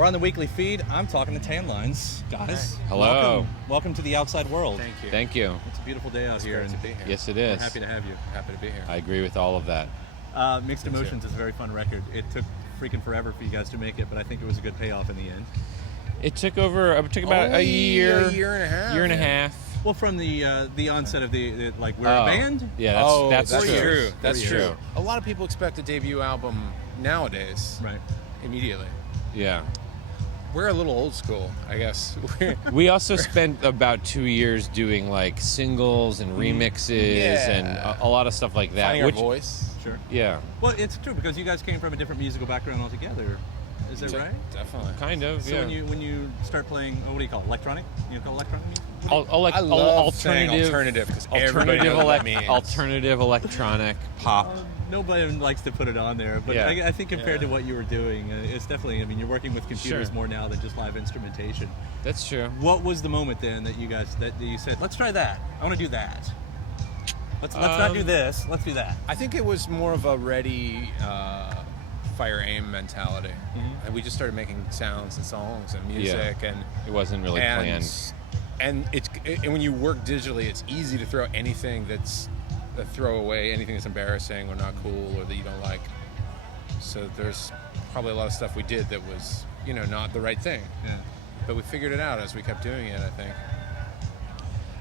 We're on the weekly feed. I'm talking to Tanlines, guys. Hi. Hello. Welcome to the outside world. Thank you. Thank you. It's a beautiful day out It's here. great to be here. Yes, it is. We're happy to have you. Happy to be here. I agree with all of that. Mixed Emotions is a very fun record. It took freaking forever for you guys to make it, but I think it was a good payoff in the end. It took about a year and a half. Year and a half. Well, from the onset of the we're a band. Yeah, that's true. That's true. true. A lot of people expect a debut album nowadays, Right. immediately. Yeah. We're a little old school, I guess. We also spent about 2 years doing like singles and remixes and a lot of stuff like that. Finding our voice. Sure. Yeah. Well, it's true because you guys came from a different musical background altogether. Is that right? Definitely. Kind of. So yeah. when you start playing, what do you call it? Electronic? You call it electronic music? I love saying alternative because everybody knows what that means. Alternative electronic pop. Nobody likes to put it on there, but Yeah. I think compared to what you were doing, it's definitely. I mean, you're working with computers Sure. more now than just live instrumentation. That's true. What was the moment then that you said, let's try that? I want to do that. Let's not do this. Let's do that. I think it was more of a ready, fire aim mentality. Mm-hmm. And we just started making sounds and songs and music and It wasn't really planned. And and when you work digitally, it's easy to throw anything throw away anything that's embarrassing or not cool or that you don't like. So there's probably a lot of stuff we did that was, not the right thing. Yeah. But we figured it out as we kept doing it, I think.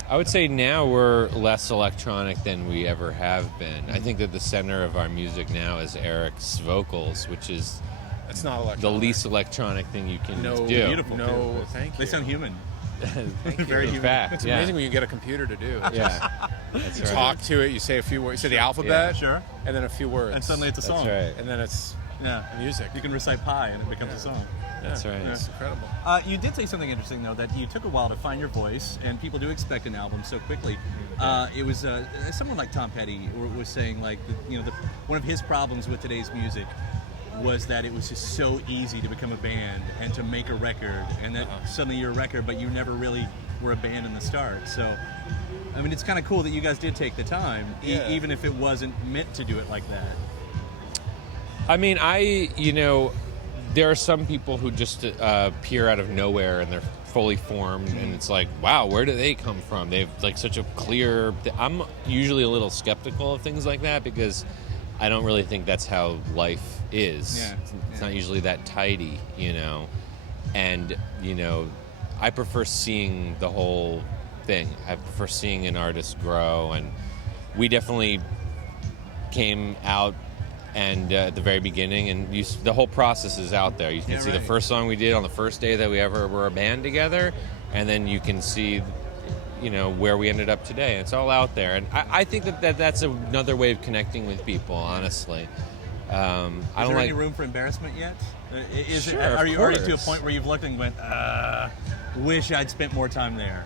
I would say now we're less electronic than we ever have been. I think that the center of our music now is Eric's vocals, which is It's not electronic. the least electronic thing you can do. Beautiful. No, thank you. They sound human. Thank Very In human. fact, It's yeah. amazing when you get a computer to do it. Yeah, that's You right. talk to it, you say a few words, you say the alphabet, Sure. and then a few words. And suddenly it's a That's song. right. And then it's Yeah. music. You can recite pi and it becomes a song. That's right. It's incredible. You did say something interesting though, that you took a while to find your voice, and people do expect an album so quickly. It was someone like Tom Petty was saying like one of his problems with today's music was that it was just so easy to become a band and to make a record, and that suddenly you're a record, but you never really were a band in the start. So, I mean, it's kind of cool that you guys did take the time, even if it wasn't meant to do it like that. I mean, there are some people who just appear out of nowhere and they're fully formed, and it's like, wow, where do they come from? They have like such a clear. I'm usually a little skeptical of things like that because I don't really think that's how life is. Yeah. It's not usually that tidy, and I prefer seeing the whole thing. I prefer seeing an artist grow, and we definitely came out. And at the very beginning, and the whole process is out there. You can see the first song we did on the first day that we ever were a band together, and then you can see, where we ended up today. It's all out there, and I think that's another way of connecting with people. Honestly, I Is don't there like. any room for embarrassment yet? Sure, are you of to a course. point where you've looked and went, wish I'd spent more time there?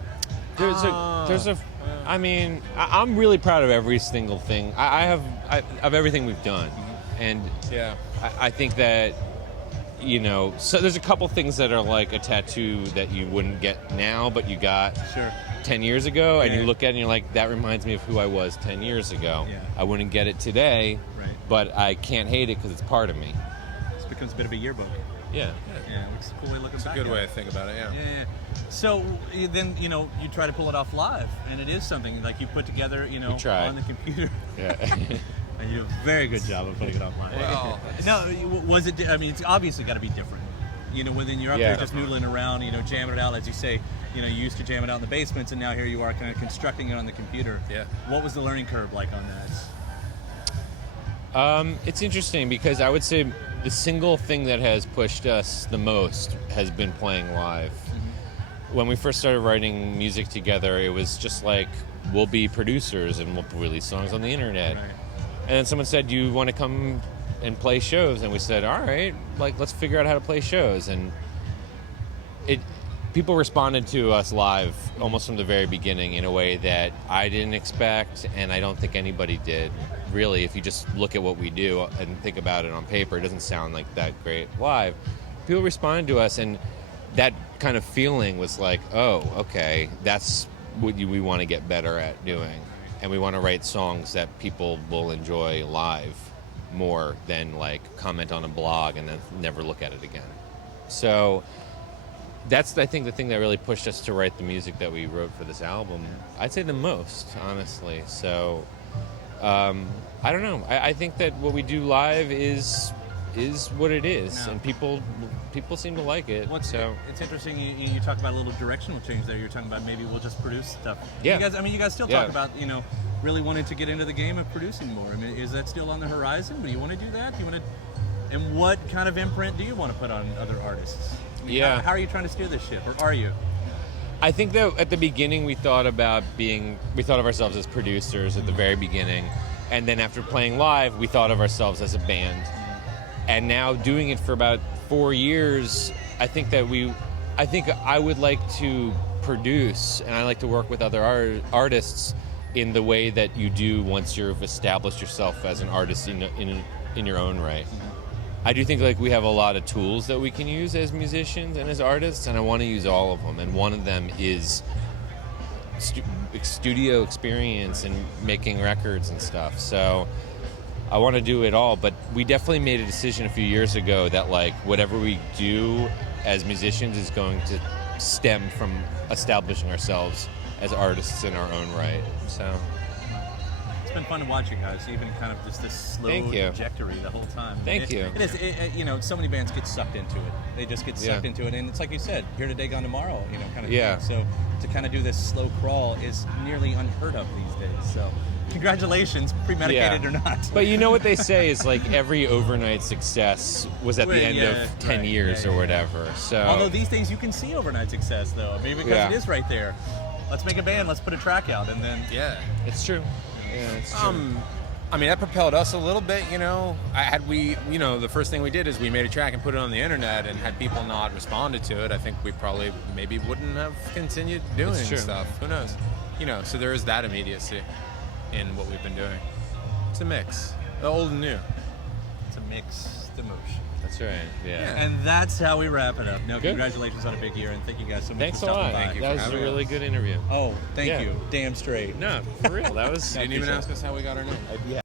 I mean, I'm really proud of every single thing. Of everything we've done. And I think that, so there's a couple things that are like a tattoo that you wouldn't get now, but you got 10 years ago, and you look at it and you're like, that reminds me of who I was 10 years ago. Yeah. I wouldn't get it today, but I can't hate it because it's part of me. This becomes a bit of a yearbook. Yeah. Yeah, it's a cool way of looking back. Good at way it. to think about it, Yeah. So then, you try to pull it off live, and it is something like you put together, We tried. on the computer. Yeah. And you do a very good job of putting it off live. Well, No, was it? I mean, it's obviously got to be different. When you're up there just noodling around, jamming it out, as you say, you used to jam it out in the basements, and now here you are kind of constructing it on the computer. Yeah. What was the learning curve like on that? It's interesting because I would say the single thing that has pushed us the most has been playing live. Mm-hmm. When we first started writing music together, it was just like, we'll be producers and we'll release songs on the internet. Right. And then someone said, do you want to come and play shows? And we said, all right, let's figure out how to play shows. And people responded to us live almost from the very beginning in a way that I didn't expect, and I don't think anybody did. Really, if you just look at what we do and think about it on paper, it doesn't sound like that great live. People responded to us, and that kind of feeling was like, oh, okay, that's what we want to get better at doing. And we want to write songs that people will enjoy live more than comment on a blog and then never look at it again. So that's, I think, the thing that really pushed us to write the music that we wrote for this album. I'd say the most, honestly. So I don't know. I think that what we do live is what it is, and people seem to like it. It's interesting. You talk about a little directional change there. You're talking about maybe we'll just produce stuff. Yeah. You guys still talk about really wanting to get into the game of producing more. I mean, is that still on the horizon? Do you want to do that? And what kind of imprint do you want to put on other artists? I mean, how are you trying to steer this ship, or are you? I think that at the beginning we thought of ourselves as producers at the very beginning, and then after playing live, we thought of ourselves as a band. And now doing it for about 4 years, I think I would like to produce, and I like to work with other artists in the way that you do once you've established yourself as an artist in your own right. I do think like we have a lot of tools that we can use as musicians and as artists, and I want to use all of them. And one of them is studio experience and making records and stuff. So I want to do it all, but we definitely made a decision a few years ago that like whatever we do as musicians is going to stem from establishing ourselves as artists in our own right. So it's been fun to watch you guys, even kind of just this slow trajectory the whole time. Thank you. It is. So many bands get sucked into it. They just get sucked into it, and it's like you said, here today, gone tomorrow. Kind of thing. So to kind of do this slow crawl is nearly unheard of these days. So congratulations, premeditated or not. But you know what they say is like every overnight success was at the end of 10 years or whatever. So although these days you can see overnight success though, maybe because it is right there. Let's make a band, let's put a track out, and then it's true. Yeah, it's true. I mean, that propelled us a little bit, the first thing we did is we made a track and put it on the internet, and had people not responded to it, I think we probably maybe wouldn't have continued doing stuff. Who knows? So there is that immediacy in what we've been doing. It's a mix, the old and new. It's a mixed emotion. That's right. Yeah. And that's how we wrap it up. No, congratulations on a big year, and thank you guys so much Thanks for a stopping lot. by. Thank you. That was a really good interview. Oh, thank you. Damn straight. No, for real. That was. You didn't even ask us how we got our name. Yeah.